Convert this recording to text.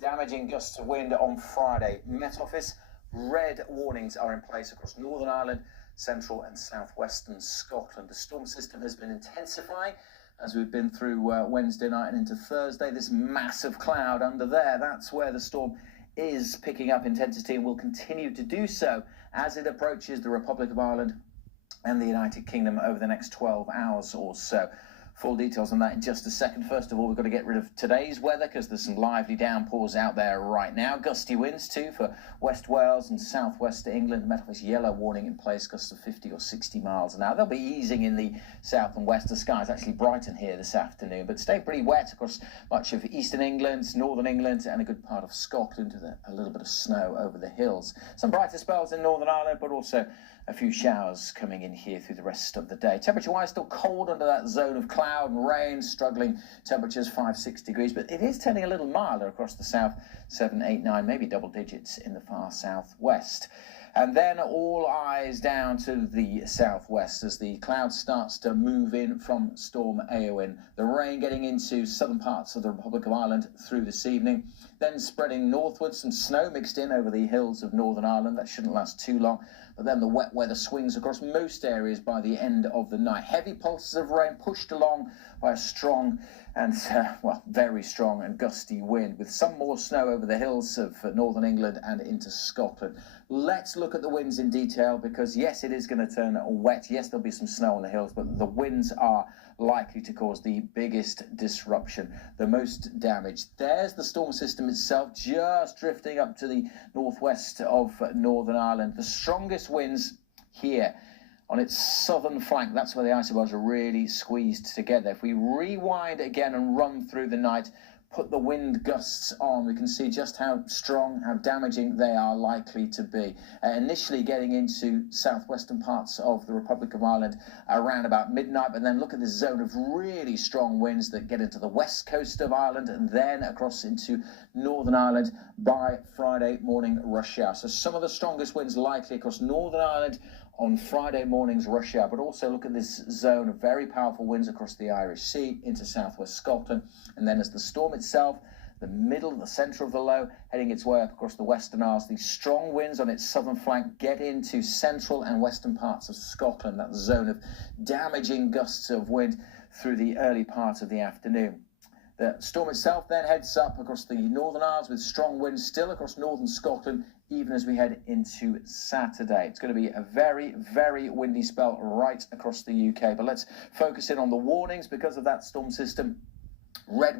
Damaging gusts of wind on Friday. Met Office, red warnings are in place across Northern Ireland, central and southwestern Scotland. The storm system has been intensifying as we've been through Wednesday night and into Thursday. This massive cloud under there, that's where the storm is picking up intensity and will continue to do so as it approaches the Republic of Ireland and the United Kingdom over the next 12 hours or so. Full details on that in just a second. First of all, we've got to get rid of today's weather because there's some lively downpours out there right now. Gusty winds too for West Wales and southwest England. Met Office yellow warning in place, gusts of 50 or 60 miles an hour. They'll be easing in the south and west. The skies actually brighten here this afternoon, but stay pretty wet across much of eastern England, northern England, and a good part of Scotland with a little bit of snow over the hills. Some brighter spells in Northern Ireland, but also a few showers coming in here through the rest of the day. Temperature-wise, still cold under that zone of cloud and rain, struggling temperatures 5-6 degrees, but it is turning a little milder across the south, 7, 8, 9, maybe double digits in the far southwest. And then all eyes down to the southwest as the cloud starts to move in from Storm Eowyn. The rain getting into southern parts of the Republic of Ireland through this evening, then spreading northwards, some snow mixed in over the hills of Northern Ireland. That shouldn't last too long, but then the wet weather swings across most areas by the end of the night. Heavy pulses of rain pushed along by a strong and, very strong and gusty wind, with some more snow over the hills of northern England and into Scotland. Let's look at the winds in detail because, yes, it is going to turn wet. Yes, there'll be some snow on the hills, but the winds are likely to cause the biggest disruption, the most damage. There's the storm system itself just drifting up to the northwest of Northern Ireland. The strongest winds here on its southern flank, that's where the isobars are really squeezed together. If we rewind again and run through the night, put the wind gusts on, we can see just how strong, how damaging they are likely to be. Initially getting into southwestern parts of the Republic of Ireland around about midnight, but then look at this zone of really strong winds that get into the west coast of Ireland and then across into Northern Ireland by Friday morning rush hour. So some of the strongest winds likely across Northern Ireland on Friday morning's rush hour, but also look at this zone of very powerful winds across the Irish Sea into southwest Scotland, and then as the storm itself, the centre of the low, heading its way up across the Western Isles, these strong winds on its southern flank get into central and western parts of Scotland, that zone of damaging gusts of wind through the early part of the afternoon. The storm itself then heads up across the Northern Isles with strong winds still across northern Scotland, even as we head into Saturday. It's going to be a very, very windy spell right across the UK. But let's focus in on the warnings because of that storm system. Red